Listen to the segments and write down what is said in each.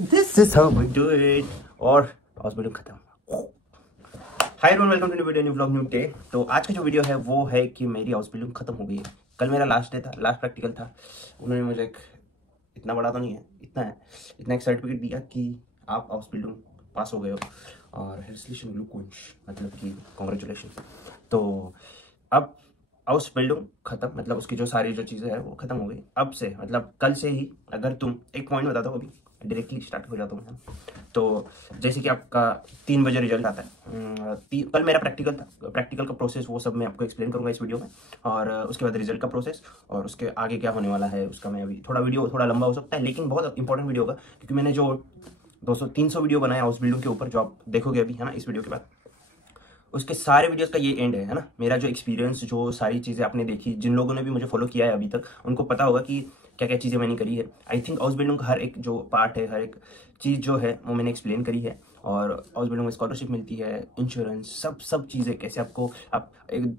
This is how we do it. और hospital खत्म। Hi everyone, welcome to new video, new vlog, new day. तो आज का जो वीडियो है वो है कि मेरी हाउस बिल्डिंग खत्म हो गई है। कल मेरा लास्ट डे था, लास्ट प्रैक्टिकल था। उन्होंने मुझे एक इतना बड़ा तो नहीं है, इतना एक सर्टिफिकेट दिया कि आप हाउस बिल्डिंग पास हो गए हो और हेल्सलिशन ग्लूकोज, मतलब कि कॉन्ग्रेचुलेशन। तो अब हाउस बिल्डिंग खत्म, मतलब उसकी जो सारी जो चीज़ें हैं वो खत्म हो गई। अब से मतलब कल से ही अगर तुम एक पॉइंट बता दो, अभी डायरेक्टली स्टार्ट हो जाता हूँ मैं। तो जैसे कि आपका 3 बजे रिजल्ट आता है। कल मेरा प्रैक्टिकल था, प्रैक्टिकल का प्रोसेस वो सब मैं आपको एक्सप्लेन करूंगा इस वीडियो में। और उसके बाद रिजल्ट का प्रोसेस और उसके आगे क्या होने वाला है उसका मैं अभी थोड़ा लंबा हो सकता है, लेकिन बहुत इंपॉर्टेंट वीडियो होगा, क्योंकि मैंने जो 200-300 वीडियो बनाया हाउस बिल्डिंग के ऊपर, जो आप देखोगे अभी है ना इस वीडियो के बाद, उसके सारे वीडियोस का ये एंड है ना। मेरा जो एक्सपीरियंस, जो सारी चीज़ें आपने देखी, जिन लोगों ने भी मुझे फॉलो किया है अभी तक, उनको पता होगा कि क्या क्या चीज़ें मैंने करी है। आई थिंक हाउस बिल्डिंग का हर एक जो पार्ट है, हर एक चीज़ जो है वो मैंने एक्सप्लेन करी है। और हाउस बिल्डिंग में स्कॉलरशिप मिलती है, इंश्योरेंस, सब चीज़ें कैसे आपको, आप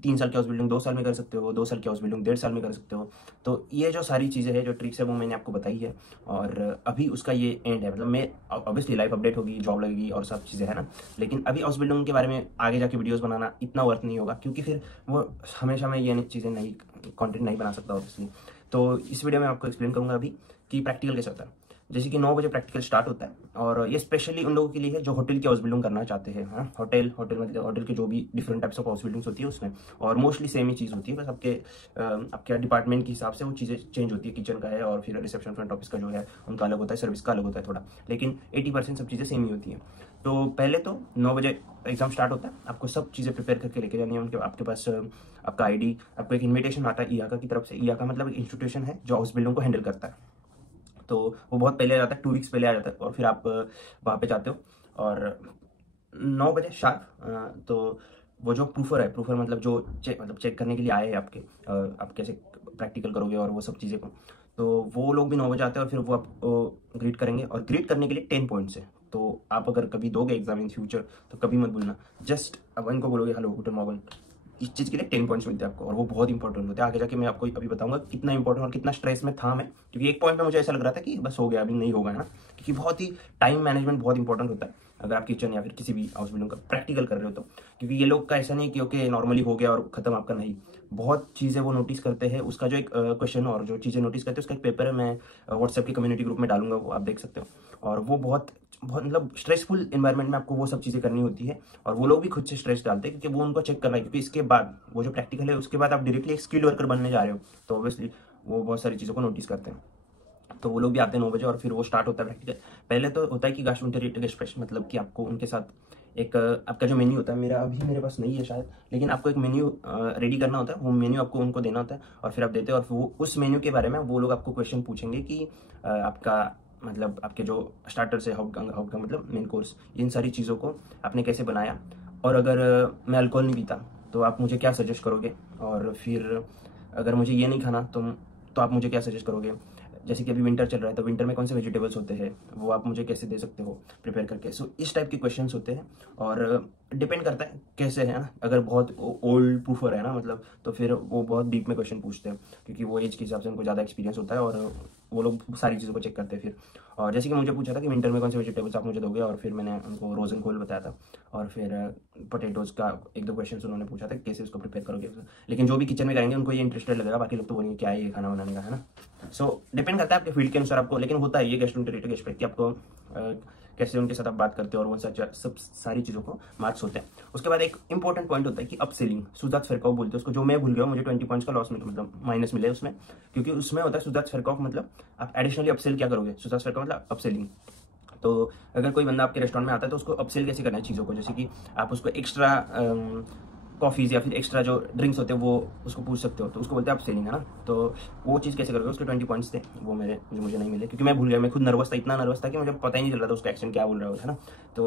3 साल की हाउस बिल्डिंग 2 साल में कर सकते हो, 2 साल की हाउस बिल्डिंग 1.5 साल में कर सकते हो। तो ये जो सारी चीज़ें हैं, जो ट्रिक्स है, वो मैंने आपको बताई है। और अभी उसका ये एंड है, मतलब मैं ऑब्वियसली लाइफ अपडेट होगी, जॉब लगेगी और सब चीज़ें है ना। लेकिन अभी हाउस बिल्डिंग के बारे में आगे जाके वीडियोस बनाना इतना वर्थ नहीं होगा, क्योंकि फिर वो हमेशा मैं ये चीज़ें नहीं, कंटेंट नहीं बना सकता ऑब्वियसली। तो इस वीडियो में आपको एक्सप्लेन करूंगा अभी कि प्रैक्टिकल कैसे होता है। जैसे कि 9 बजे प्रैक्टिकल स्टार्ट होता है, और ये स्पेशली उन लोगों के लिए है जो होटल की हाउस बिल्डिंग करना चाहते हैं। हाँ, होटल मतलब होटल के जो भी different types of house buildings होती है उसमें, और मोस्टली सेम ही चीज़ होती है, बस आपके डिपार्टमेंट के हिसाब से वो चीज़ें चेंज होती है। किचन का है और फिर रिसेप्शन फ्रंट ऑफिस का जो है उनका अलग होता है, सर्विस का अलग होता है थोड़ा, लेकिन 80% सब चीज़ें सेम ही होती हैं। तो पहले तो 9 बजे एग्जाम स्टार्ट होता है, आपको सब चीज़ें प्रिपेयर करके लेके जानी है। उनके आपके पास आपका आईडी, आपको एक इन्विटेशन आता है ईआका की तरफ से। ईआका मतलब एक इंस्टीट्यूशन है जो हाउस बिल्डिंग को हैंडल करता है। तो वो बहुत पहले आ जाता है, 2 वीक्स पहले आ जाता है, और फिर आप वहाँ पे जाते हो। और 9 बजे शार्प, तो वो जो प्रूफर मतलब जो चेक करने के लिए आए हैं आपके, आप कैसे प्रैक्टिकल करोगे और वो सब चीज़ें को, तो वो लोग भी 9 बजे आते हैं और फिर वो आपको ग्रीट करेंगे। और ग्रीट करने के लिए 10 पॉइंट्स है। तो आप अगर कभी दोगे एग्जाम इन फ्यूचर तो कभी मत भूलना, जस्ट अब इनको बोलोगे हेलो गुड मॉर्निंग, इस चीज़ के लिए 10 पॉइंट्स मिलते हैं आपको, और वो बहुत इंपॉर्टेंट होते हैं। आगे जाके मैं आपको अभी बताऊंगा कितना इंपॉर्टेंट और कितना स्ट्रेस में था मैं, क्योंकि एक पॉइंट में मुझे ऐसा लग रहा था कि बस हो गया, अभी नहीं होगा, है ना। क्योंकि बहुत ही टाइम मैनेजमेंट बहुत इंपॉर्टेंट होता है अगर आप किचन या फिर किसी भी हाउस बिल्डिंग का प्रैक्टिकल कर रहे हो तो। क्योंकि ये लोग का ऐसा नहीं कि ओके नॉर्मली हो गया और खत्म आपका, नहीं, बहुत चीज़ें वो नोटिस करते हैं। उसका जो एक क्वेश्चन और जो चीज़ें नोटिस करते हैं उसका एक पेपर है, मैं व्हाट्सएप की कम्युनिटी ग्रुप में डालूंगा, वो आप देख सकते हो। और वो बहुत बहुत मतलब स्ट्रेसफुल इन्वायरमेंट में आपको वो सब चीज़ें करनी होती है, और वो लोग भी खुद से स्ट्रेस डालते हैं, क्योंकि वो उनको चेक करना है। क्योंकि इसके बाद वो जो प्रैक्टिकल है उसके बाद आप डायरेक्टली एक स्किल्ड वर्कर बनने जा रहे हो, तो ऑब्वियसली वो बहुत सारी चीज़ों को नोटिस करते हैं। तो वो लोग भी आते हैं 9 बजे, और फिर वो स्टार्ट होता है प्रैक्टिकल। पहले तो होता है कि गास्ट्रोएंटेरिटिक, मतलब कि आपको उनके साथ एक आपका जो मेन्यू होता है, मेरे पास नहीं है शायद, लेकिन आपको एक मेन्यू रेडी करना होता है। वो मेन्यू आपको उनको देना होता है और फिर आप देते हो, और फिर वो उस मेन्यू के बारे में वो लोग आपको क्वेश्चन पूछेंगे कि आपका मतलब आपके जो स्टार्टर्स है, हाउ का मतलब मेन कोर्स, इन सारी चीज़ों को आपने कैसे बनाया। और अगर मैं अल्कोहल नहीं पीता तो आप मुझे क्या सजेस्ट करोगे, और फिर अगर मुझे ये नहीं खाना तो आप मुझे क्या सजेस्ट करोगे। जैसे कि अभी विंटर चल रहा है, तो विंटर में कौन से वेजिटेबल्स होते हैं वो आप मुझे कैसे दे सकते हो प्रिपेयर करके। सो इस टाइप के क्वेश्चंस होते हैं, और डिपेंड करता है कैसे है ना। अगर बहुत ओल्ड प्रूफर है ना, मतलब, तो फिर वो बहुत डीप में क्वेश्चन पूछते हैं, क्योंकि वो एज के हिसाब से उनको ज़्यादा एक्सपीरियंस होता है, और वो लोग सारी चीज़ों को चेक करते हैं फिर। और जैसे कि मुझे पूछा था कि विंटर में कौन से वेजिटेबल्स आप मुझे दोगे, और फिर मैंने उनको रोजन कोल बताया था, और फिर पोटेटोज़ का 1-2 क्वेश्चन उन्होंने पूछा था कैसे उसको प्रिपेयर करोगे। लेकिन जो भी किचन में करेंगे उनको ये इंटरेस्टेड लगेगा, बाकी लोग तो बोलेंगे क्या है ये खाना बनाने का, है ना। सो डिपेंड करता है आपके फील्ड के अनुसार आपको, लेकिन होता है ये गैस्ट्रोएंटेरिटिक एस्पेक्ट कि आपको कैसे उनके साथ आप बात करते हो, और वो सब सारी चीज़ों को मार्क्स होते हैं। उसके बाद एक इंपॉर्टेंट पॉइंट होता है कि अपसेलिंग, सुजात फेरकॉफ बोलते हैं उसको, जो मैं भूल गया हूँ, मुझे 20 पॉइंट्स का लॉस मतलब माइनस मिले उसमें, क्योंकि उसमें होता है सुजात फेरकॉफ, मतलब आप एडिशनली अपसेल क्या करोगे। सुजात फेरकॉफ मतलब अपसेलिंग। तो अगर कोई बंदा आपके रेस्टोरेंट में आता है तो उसको अपसेल कैसे करना है चीज़ों को, जैसे कि आप उसको एक्स्ट्रा कॉफ़ीज़ या फिर एक्स्ट्रा जो ड्रिंक्स होते हैं वो उसको पूछ सकते हो, तो उसको बोलते हैं आप सेलिंग, है ना। तो वो चीज़ कैसे करोगे, उसके 20 पॉइंट्स थे, वो मुझे नहीं मिले, क्योंकि मैं भूल गया, मैं खुद नर्वस था, इतना नर्वस था कि मुझे पता ही नहीं चल रहा था उसका एक्शन क्या बोल रहा है ना। तो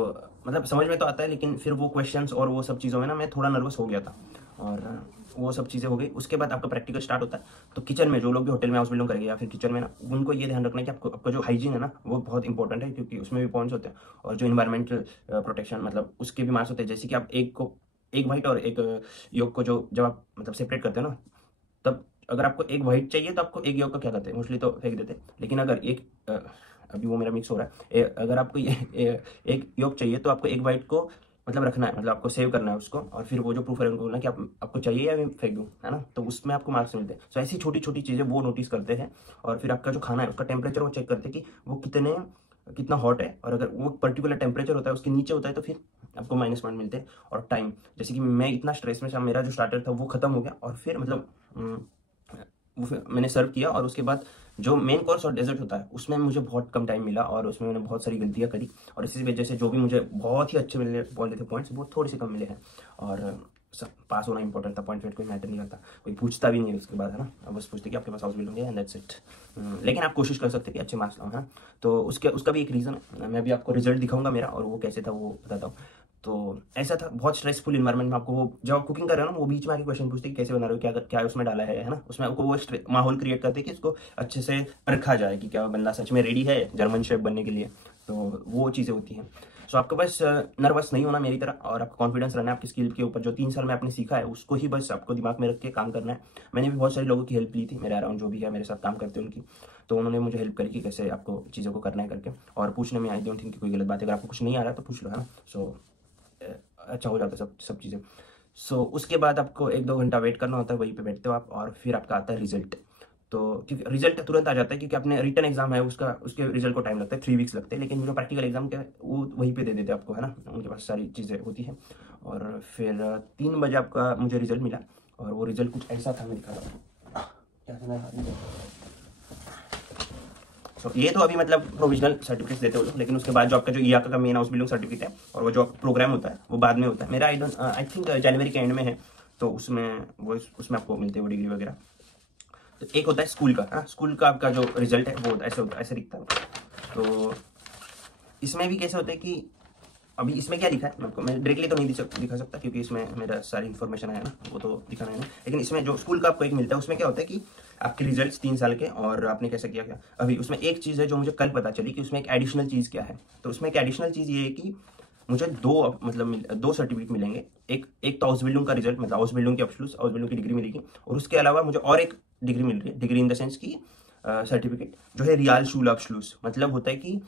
मतलब समझ में तो आता है, लेकिन फिर वो क्वेश्चंस और वो सब चीज़ों में ना मैं थोड़ा नर्वस हो गया था, और वो सब चीज़ें हो गई। उसके बाद आपका प्रैक्टिकल स्टार्ट होता है। तो किचन में जो लोग भी होटल में हाउस बिल्डिंग करेंगे या फिर किचन में ना, उनको ये ध्यान रखना है कि आपका जो हाइजीन है ना वो बहुत इंपॉर्टेंट है, क्योंकि उसमें भी पॉइंट्स होते हैं। और जो इन्वायरमेंटल प्रोटेक्शन, मतलब उसके भी मार्क्स होते हैं। जैसे कि आप एक वाइट और एक योग को जो जब आप मतलब सेपरेट करते हो ना, तब अगर आपको एक वाइट चाहिए तो आपको एक योग का क्या करते हैं, मोस्टली तो फेंक देते हैं। लेकिन अभी वो मेरा मिक्स हो रहा है। अगर आपको एक योग चाहिए तो आपको एक बाइट को मतलब रखना है, मतलब आपको सेव करना है उसको, और फिर वो जो प्रूफ है उनको बोलना कि आपको चाहिए या मैं फेंक दूँ, है ना। तो उसमें आपको मार्क्स मिलते हैं। तो ऐसी छोटी छोटी चीज़ें वो नोटिस करते हैं। और फिर आपका जो खाना है उसका टेम्परेचर वो चेक करते हैं कि वो कितना हॉट है, और अगर वो पर्टिकुलर टेम्परेचर होता है उसके नीचे होता है तो फिर आपको माइनस पॉइंट मिलते हैं। और टाइम, जैसे कि मैं इतना स्ट्रेस में था, मेरा जो स्टार्टर था वो खत्म हो गया, और फिर मतलब वो फिर मैंने सर्व किया, और उसके बाद जो मेन कोर्स और डेजर्ट होता है उसमें मुझे बहुत कम टाइम मिला, और उसमें मैंने बहुत सारी गलतियां करी, और इसी वजह से जो भी मुझे बहुत ही अच्छे मिले बोले थे पॉइंट्स, वो थोड़े से कम मिले हैं। और सब पास होना इंपॉर्टेंट था, पॉइंट वेट कोई मैटर नहीं करता, कोई पूछता भी नहीं है उसके बाद, है ना। अब बस पूछते कि आपके पास हाउस बिल्डिंग है एंड दैट्स इट। लेकिन आप कोशिश कर सकते हैं कि अच्छे मार्क्स लाओ, है ना। तो उसका भी एक रीज़न है, मैं भी आपको रिजल्ट दिखाऊंगा मेरा, और वो कैसे था वो बताता हूँ। तो ऐसा था, बहुत स्ट्रेसफुल इन्वायरमेंट में आपको वो जब आप कुकिंग कर रहे हो ना, वो बीच में आके क्वेश्चन पूछते कि कैसे बना रहे हो, क्या क्या उसमें डाला है ना। उसमें आपको वो माहौल क्रिएट करते कि इसको अच्छे से परखा जाए कि क्या बंदा सच में रेडी है जर्मन शेफ बनने के लिए। तो वो चीज़ें होती हैं। सो आपको बस नर्वस नहीं होना मेरी तरह, और आपको कॉन्फिडेंस रहना है आपकी स्किल के ऊपर। जो 3 साल में आपने सीखा है उसको ही बस आपको दिमाग में रख के काम करना है। मैंने भी बहुत सारे लोगों की हेल्प ली थी, मेरे अराउंड जो भी है मेरे साथ काम करते हैं उनकी, तो उन्होंने मुझे हेल्प करी कि कैसे आपको चीज़ों को करना है करके। और पूछने में आई डोंट थिंक कोई गलत बात है, अगर आपको कुछ नहीं आ रहा है तो पूछ लो, है ना। सो अच्छा हो जाता है सब चीज़ें। सो उसके बाद आपको 1-2 घंटा वेट करना होता है, वहीं पे बैठते हो आप, और फिर आपका आता है रिजल्ट। तो क्योंकि रिजल्ट तुरंत आ जाता है, क्योंकि आपने रिटन एग्जाम है उसके रिजल्ट को टाइम लगता है, 3 वीक्स लगते हैं। लेकिन जो प्रैक्टिकल एग्जाम के वो वहीं पे दे देते हैं आपको, है ना, उनके पास सारी चीज़ें होती हैं। और फिर 3 बजे आपका मुझे रिजल्ट मिला, और वो रिजल्ट कुछ ऐसा था, मैं दिखा रहा हूँ क्या था। तो ये तो अभी मतलब प्रोविजनल सर्टिफिकेट देते हो, लेकिन उसके बाद जो आपका जो ईआका का मेन हाउस बिल्डिंग सर्टिफिकेट है, और वो जो प्रोग्राम होता है वो बाद में होता है। मेरा आई थिंक जनवरी के एंड में है, तो उसमें आपको मिलते हैं वो डिग्री वगैरह। तो एक होता है स्कूल का, है ना, स्कूल का आपका जो रिजल्ट है वो ऐसे होता है, ऐसे दिखता है। तो इसमें भी कैसे होता है कि अभी इसमें क्या लिखा है मैं आपको, मैं डायरेक्टली तो नहीं दिखा सकता, क्योंकि इसमें मेरा सारी इन्फॉर्मेशन है ना, वो तो दिखाना है ना। लेकिन इसमें जो स्कूल का आपको एक मिलता है, उसमें क्या होता है कि आपके रिजल्ट्स 3 साल के, और आपने कैसे किया क्या। अभी उसमें एक चीज़ है जो मुझे कल पता चली कि उसमें एक एडिशनल चीज़ क्या है। तो उसमें एक एडिशनल चीज़ ये है कि मुझे दो सर्टिफिकेट मिलेंगे। एक तो हाउस बिल्डिंग का रिजल्ट, मतलब हाउस बिल्डिंग की हाउस बिल्डिंग की डिग्री मिलेगी, और उसके अलावा मुझे और एक डिग्री मिल रही है, डिग्री इन द सेंस की सर्टिफिकेट जो है रियल शूलाब्सलूस। मतलब होता है कि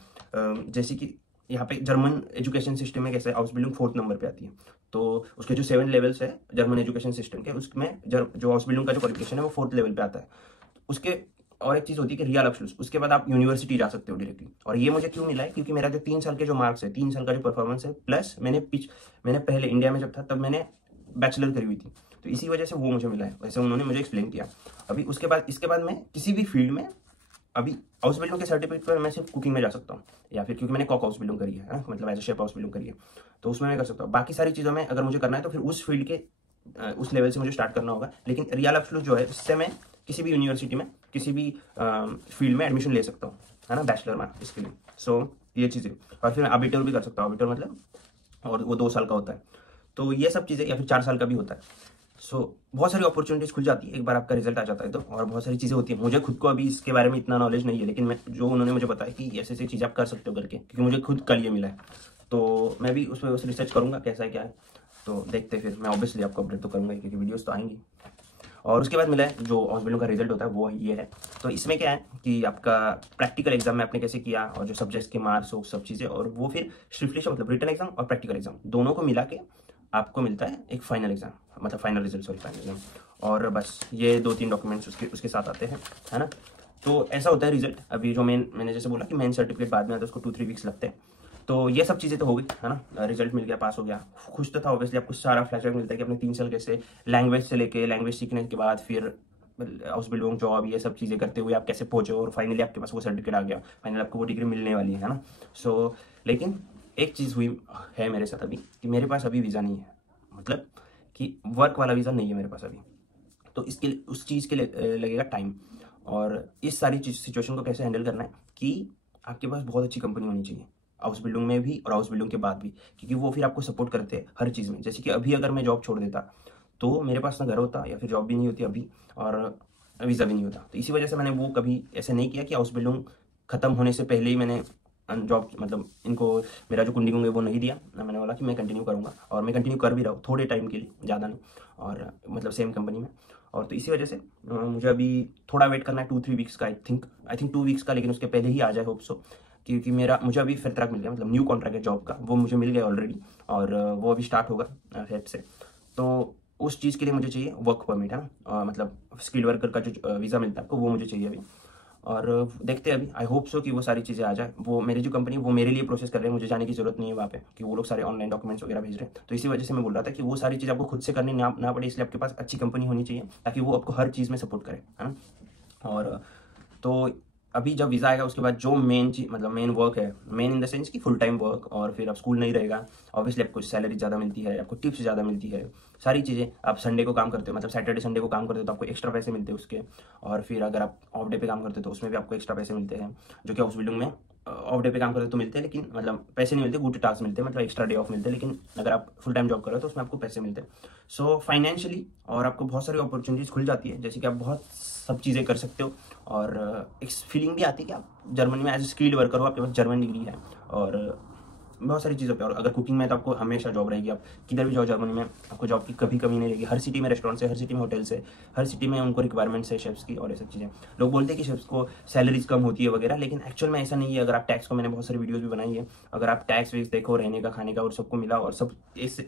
जैसे कि यहाँ पे जर्मन एजुकेशन सिस्टम में कैसे हाउस बिल्डिंग 4th नंबर पे आती है, तो उसके जो 7 लेवल्स है जर्मन एजुकेशन सिस्टम के, उसमें जो हाउस बिल्डिंग का जो क्वालिफिकेशन है वो 4th लेवल पे आता है। उसके और एक चीज़ होती है कि रियल अब्सोल्यूट, उसके बाद आप यूनिवर्सिटी जा सकते हो डायरेक्टली। और ये मुझे क्यों मिला है, क्योंकि मेरा जो 3 साल के जो मार्क्स है, 3 साल का जो परफॉर्मेंस है, प्लस मैंने पहले इंडिया में जब था तब मैंने बैचलर करी हुई थी, तो इसी वजह से वो मुझे मिला है, वैसे उन्होंने मुझे एक्सप्लेन किया। अभी इसके बाद मैं किसी भी फील्ड में, अभी हाउस बिल्डिंग के सर्टिफिकेट पर मैं सिर्फ कुकिंग में जा सकता हूँ, या फिर क्योंकि मैंने कॉक हाउस बिल्डिंग करी है, मतलब as a chef house building करी है, तो उसमें मैं कर सकता हूँ। बाकी सारी चीज़ों में अगर मुझे करना है तो फिर उस फील्ड के उस लेवल से मुझे स्टार्ट करना होगा। लेकिन रियल एब्सोल्यूट जो है, इससे मैं किसी भी यूनिवर्सिटी में किसी भी फील्ड में एडमिशन ले सकता हूँ, है ना, बैचलर में इसके लिए। सो ये चीज़ें, और फिर मैं अबिटर भी कर सकता हूँ, अबिटर मतलब, और वो 2 साल का होता है। तो ये सब चीज़ें, या फिर 4 साल का भी होता है। सो बहुत सारी अपॉर्चुनिटीज खुल जाती है एक बार आपका रिजल्ट आ जाता है तो, और बहुत सारी चीज़ें होती है। मुझे खुद को अभी इसके बारे में इतना नॉलेज नहीं है, लेकिन मैं जो उन्होंने मुझे बताया कि ऐसी ऐसी चीज़ आप कर सकते हो करके, क्योंकि मुझे खुद कल ये मिला है, तो मैं भी उस पर रिसर्च करूँगा कैसा है क्या है। तो देखते फिर मैं ऑब्वियसली आपको अपडेट तो करूँगा, क्योंकि वीडियोस तो आएंगी। और उसके बाद मिला है जो हाउस बिल्डिंग का रिजल्ट होता है वो ये है। तो इसमें क्या है कि आपका प्रैक्टिकल एग्जाम में आपने कैसे किया, और जो सब्जेक्ट्स के मार्क्स हो सब चीज़ें, और वो फिर स्ट्रिक्टली मतलब रिटन एग्जाम और प्रैक्टिकल एग्जाम दोनों को मिला के आपको मिलता है एक फाइनल एग्जाम, मतलब final result, sorry final exam. और बस ये 2-3 डॉक्यूमेंट्स उसके साथ आते हैं, है ना। तो ऐसा होता है रिजल्ट। अभी जो मैंने जैसे बोला कि मेन सर्टिफिकेट बाद में आता है, उसको 2-3 वीक्स लगते हैं। तो ये सब चीज़ें तो हो गई, है ना, रिजल्ट मिल गया, पास हो गया, खुश तो था ऑब्वियसली। आपको सारा फ्लैशबैक मिलता है कि अपने 3 साल कैसे लैंग्वेज से लेके, लैंग्वेज सीखने के बाद फिर हाउस बिल्डिंग जॉब, ये सब चीज़ें करते हुए आप कैसे पहुंचे, और फाइनली आपके पास वो सर्टिफिकेट आ गया, फाइनली आपको वो डिग्री मिलने वाली है ना। सो लेकिन एक चीज़ हुई है मेरे साथ अभी, कि मेरे पास अभी वीज़ा नहीं है, मतलब कि वर्क वाला वीज़ा नहीं है मेरे पास अभी। तो इसके लिए, उस चीज़ के लिए लगेगा टाइम। और इस सारी सिचुएशन को कैसे हैंडल करना है कि आपके पास बहुत अच्छी कंपनी होनी चाहिए, हाउस बिल्डिंग में भी और हाउस बिल्डिंग के बाद भी, क्योंकि वो फिर आपको सपोर्ट करते हैं हर चीज़ में। जैसे कि अभी अगर मैं जॉब छोड़ देता तो मेरे पास ना घर होता, या फिर जॉब भी नहीं होती अभी, और वीज़ा भी नहीं होता। तो इसी वजह से मैंने वो कभी ऐसे नहीं किया कि हाउस बिल्डिंग ख़त्म होने से पहले ही मैंने जॉब, मतलब इनको मेरा जो कुंडी होंगे वो नहीं दिया। मैंने बोला कि मैं कंटिन्यू करूँगा, और मैं कंटिन्यू कर भी रहा हूँ थोड़े टाइम के लिए, ज़्यादा नहीं, और मतलब सेम कंपनी में। और तो इसी वजह से मुझे अभी थोड़ा वेट करना है, 2-3 वीक्स का, आई थिंक 2 वीक्स का, लेकिन उसके पहले ही आ जाए, होप सो, क्योंकि मुझे अभी फिर तक मिल गया, मतलब न्यू कॉन्ट्रैक्ट है जॉब का, वो मुझे मिल गया ऑलरेडी, और वो अभी स्टार्ट होगा फेब से। तो उस चीज़ के लिए मुझे चाहिए वर्क परमिट, है ना, मतलब स्किल वर्कर का जो वीज़ा मिलता है आपको, वो मुझे चाहिए अभी। और देखते हैं अभी, आई होप सो कि वो सारी चीज़ें आ जाए। वो मेरी जो कंपनी वो मेरे लिए प्रोसेस कर रहे हैं, मुझे जाने की जरूरत नहीं है वहाँ पे, कि वो लोग सारे ऑनलाइन डॉक्यूमेंट्स वगैरह भेज रहे हैं। तो इसी वजह से मैं बोल रहा था कि वो सारी चीज़ आपको खुद से करनी ना पड़े, इसलिए आपके पास अच्छी कंपनी होनी चाहिए ताकि वो आपको हर चीज़ में सपोर्ट करे, है ना। और तो अभी जब वीज़ा आएगा उसके बाद जो मेन चीज, मतलब मेन वर्क है, मेन इन द सेंस कि फुल टाइम वर्क, और फिर अब स्कूल नहीं रहेगा, ऑब्वियसली आपको सैलरी ज़्यादा मिलती है, आपको टिप्स ज़्यादा मिलती है, सारी चीज़ें। आप संडे को काम करते हो, मतलब सैटरडे संडे को काम करते हो तो आपको एक्स्ट्रा पैसे मिलते हैं उसके, और फिर अगर आप ऑफ डे पे काम करते हो तो उसमें भी आपको एक्स्ट्रा पैसे मिलते हैं, जो कि हाउस बिल्डिंग में ऑफ डे पे काम करते तो मिलते हैं, लेकिन मतलब पैसे नहीं मिलते, गुड टास्क मिलते हैं, मतलब एक्स्ट्रा डे ऑफ मिलते हैं। लेकिन अगर आप फुल टाइम जॉब कर रहे हो तो उसमें आपको पैसे मिलते हैं। सो फाइनेंशियली और आपको बहुत सारी अपॉर्चुनिटीज़ खुल जाती है, जैसे कि आप बहुत सब चीज़ें कर सकते हो, और एक फीलिंग भी आती है कि आप जर्मनी में एज ए स्किल्ड वर्कर हो, आपके पास जर्मन डिग्री है, और बहुत सारी चीज़ों पे। और अगर कुकिंग में तो आपको हमेशा जॉब रहेगी, आप किधर भी जाओ जर्मनी में आपको जॉब की कभी कमी नहीं रहेगी। हर सिटी में रेस्टोरेंट्स है, हर सिटी में होटल्स है, हर सिटी में उनको रिक्वायरमेंट्स है शेफ्स की, और ये सब चीज़ें। लोग बोलते हैं कि शेफ्स को सैलरीज कम होती है वगैरह, लेकिन एक्चुअल में ऐसा नहीं है। अगर आप टैक्स को, मैंने बहुत सारी वीडियोज़ भी बनाई है, अगर आप टैक्स वेक्स देखो, रहने का, खाने का, और सबको मिला, और सब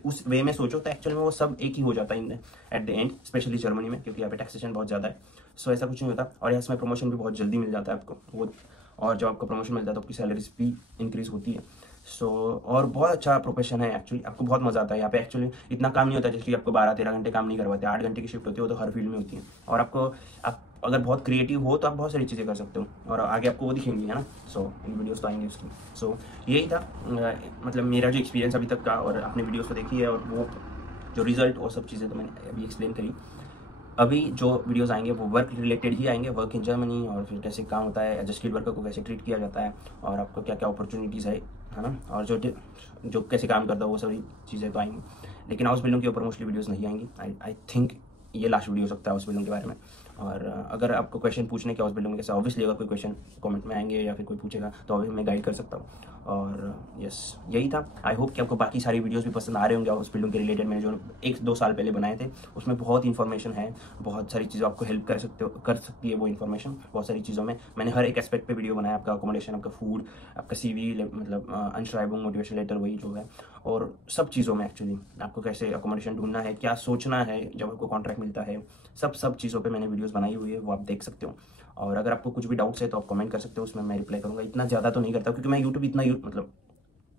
उस वे में सोचो तो एक्चुअल में वो सब एक ही हो जाता है at the end, specially Germany में, क्योंकि यहाँ पे टैक्सेशन बहुत ज़्यादा है। सो ऐसा कुछ नहीं होता, और यहाँ में प्रमोशन भी बहुत जल्दी मिल जाता है आपको वो, और जब आपको प्रमोशन मिलता है तो आपकी सैलरीज भी इंक्रीज होती है। सो और बहुत अच्छा प्रोफेशन है एक्चुअली, आपको बहुत मजा आता है यहाँ पे। एक्चुअली इतना काम नहीं होता, जैसे कि आपको 12-13 घंटे काम नहीं करवाते, 8 घंटे की शिफ्ट होती है, वो तो हर फील्ड में होती है। और आप अगर बहुत क्रिएटिव हो तो आप बहुत सारी चीज़ें कर सकते हो, और आगे आपको वो दिखेंगी, है ना। सो इन वीडियोस तो आएंगे उसकी। सो यही था मतलब मेरा जो एक्सपीरियंस अभी तक का, और आपने वीडियोस को देखी है, और वो जो रिजल्ट और सब चीज़ें तो मैंने अभी एक्सप्लेन करी। अभी जो वीडियोस आएंगे वो वर्क रिलेटेड ही आएंगे, वर्क इन जर्मनी, और फिर कैसे काम होता है, एज ए स्किल्ड वर्कर को कैसे ट्रीट किया जाता है, और आपको क्या क्या अपॉर्चुनिटीज़ है ना, और जो कैसे काम करता है वो सभी चीज़ें तो आएंगी। लेकिन हाउस बिल्डिंग के ऊपर मोस्टली वीडियोस नहीं आएंगी। आई थिंक ये लास्ट वीडियो हो सकता है हाउस बिल्डिंग के बारे में। और अगर आपको क्वेश्चन पूछने के हाउस बिल्डिंग में कैसे, ऑब्वियसली अगर कोई क्वेश्चन कमेंट में आएंगे या फिर कोई पूछेगा तो अभी मैं गाइड कर सकता हूँ। और यस, यही था। आई होप कि आपको बाकी सारी वीडियोस भी पसंद आ रहे होंगे हाउस बिल्डिंग के रिलेटेड। मैंने जो 1-2 साल पहले बनाए थे उसमें बहुत इन्फॉर्मेशन है, बहुत सारी चीज़ों आपको हेल्प कर सकती है वो इन्फॉर्मेशन। बहुत सारी चीज़ों में मैंने हर एक एस्पेक्ट पे वीडियो बनाया, आपका अकोमोडेशन, आपका फूड, आपका CV, मतलब अनस्क्राइबिंग मोटिवेशन लेटर वही जो है, और सब चीज़ों में एक्चुअली आपको कैसे अकोमोडेशन ढूंढना है, क्या सोचना है जब आपको कॉन्ट्रैक्ट मिलता है, सब चीज़ों पे मैंने वीडियोस बनाई हुई है, वो आप देख सकते हो। और अगर आपको कुछ भी डाउट्स है तो आप कमेंट कर सकते हो, उसमें मैं रिप्लाई करूँगा। इतना ज़्यादा तो नहीं करता क्योंकि मैं यूट्यूब इतना मतलब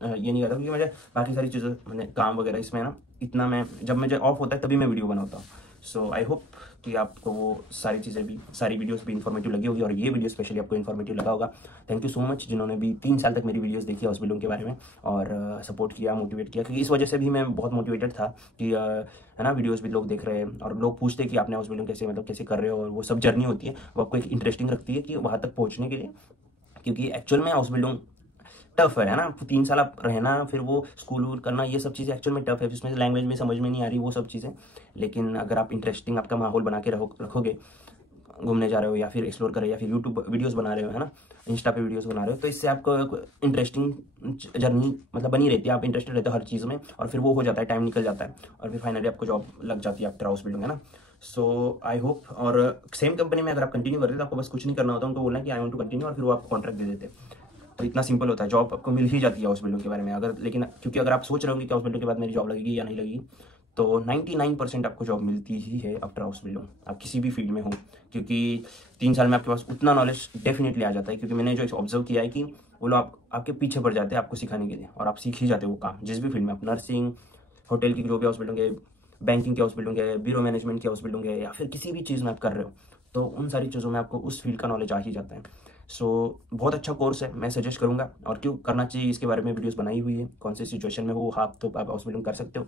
ये नहीं करता, क्योंकि मुझे बाकी सारी चीज़ें, मैंने काम वगैरह इसमें ना इतना, मैं जब मुझे ऑफ होता है तभी मैं वीडियो बनाता हूँ। सो आई होप कि आपको वो सारी चीज़ें भी, सारी वीडियोस भी इन्फॉर्मेटिव लगी होगी, और ये वीडियो स्पेशली आपको इन्फॉर्मेटिव लगा होगा। थैंक यू सो मच जिन्होंने भी 3 साल तक मेरी वीडियोस देखी हाउस बिल्डिंग के बारे में, और सपोर्ट किया, मोटिवेट किया, क्योंकि इस वजह से भी मैं बहुत मोटिवेटेड था कि है ना, वीडियोस भी लोग देख रहे हैं, और लोग पूछते हैं कि आपने हाउस बिल्डिंग कैसे, मतलब कैसे कर रहे हो, और वो सब जर्नी होती है वो आपको एक इंटरेस्टिंग रखती है कि वहाँ तक पहुँचने के लिए, क्योंकि एक्चुअल में हाउस बिल्डिंग टफ है ना। 3 साल आप रहना, फिर वो स्कूल वूल करना, ये सब चीज़ें एक्चुअल में टफ है, जिसमें लैंग्वेज में समझ में नहीं आ रही वो सब चीज़ें। लेकिन अगर आप इंटरेस्टिंग आपका माहौल बना के रखोगे, घूमने जा रहे हो या फिर एक्सप्लोर कर रहे हो या फिर यूट्यूब वीडियोस बना रहे हो, है ना, इंस्टा पे वीडियोस बना रहे हो, तो इससे आपको इंटरेस्टिंग जर्नी मतलब बनी रहती है, आप इंटरेस्टेड रहते हो हर चीज़ में, और फिर वो हो जाता है, टाइम निकल जाता है, और फिर फाइनली आपको जॉब लग जाती है आफ्टर हाउस बिल्डिंग, है ना। सो आई होप, और सेम कंपनी में अगर आप कंटिन्यू करते हो तो आपको बस कुछ नहीं करना होता, उनको बोलना कि आई वांट टू कंटिन्यू, और फिर वो आपको कॉन्ट्रैक्ट दे देते हैं। तो इतना सिंपल होता है, जॉब आपको मिल ही जाती है हाउस बिल्डिंग के बारे में अगर। लेकिन क्योंकि अगर आप सोच रहे होंगे कि हाउस बिल्डिंग के बाद मेरी जॉब लगेगी या नहीं लगेगी, तो 99% आपको जॉब मिलती ही है आफ्टर हाउस बिल्डिंग, आप किसी भी फील्ड में हो, क्योंकि 3 साल में आपके पास उतना नॉलेज डेफिनेटली आ जाता है। क्योंकि मैंने जो ऑब्जर्व किया है कि वो लोग आपके पीछे पड़ जाते हैं आपको सिखाने के लिए, और आप सीख ही जाते हो वो काम, जिस भी फील्ड में, आप नर्सिंग, होटल की जो भी हाउस बिल्डिंग है, बैंकिंग की हाउस बिल्डिंग है, ब्यूरो मैनेजमेंट की हाउस बिल्डिंग है, या फिर किसी भी चीज़ में आप कर रहे हो, तो उन सारी चीज़ों में आपको उस फील्ड का नॉलेज आ ही जाता है। सो बहुत अच्छा कोर्स है, मैं सजेस्ट करूंगा, और क्यों करना चाहिए इसके बारे में वीडियोस बनाई हुई है, कौन सी सिचुएशन में हो आप तो आप हाउस बिल्डिंग कर सकते हो।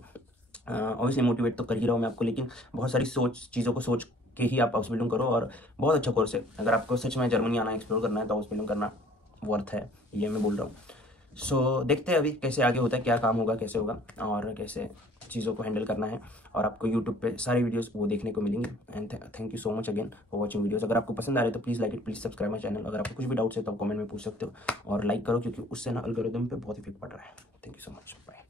ऑब्वियसली मोटिवेट तो कर ही रहा हूँ मैं आपको, लेकिन बहुत सारी चीज़ों को सोच के ही आप हाउस बिल्डिंग करो, और बहुत अच्छा कोर्स है। अगर आपको सच में जर्मनी आना, एक्सप्लोर करना है तो हाउस बिल्डिंग करना वर्थ है, ये मैं बोल रहा हूँ। सो देखते हैं अभी कैसे आगे होता है, क्या काम होगा, कैसे होगा, और कैसे चीज़ों को हैंडल करना है। और आपको यूट्यूब पे सारी वीडियोस वो देखने को मिलेंगी। And thank you so much again for watching videos. अगर आपको पसंद आ रहे तो please like it, please subscribe my channel. अगर आपको कुछ भी डाउट्स है तो आप कमेंट में पूछ सकते हो, और लाइक करो, क्योंकि उससे ना एल्गोरिथम पे बहुत इफेक्ट पड़ रहा है। Thank you so much, bye.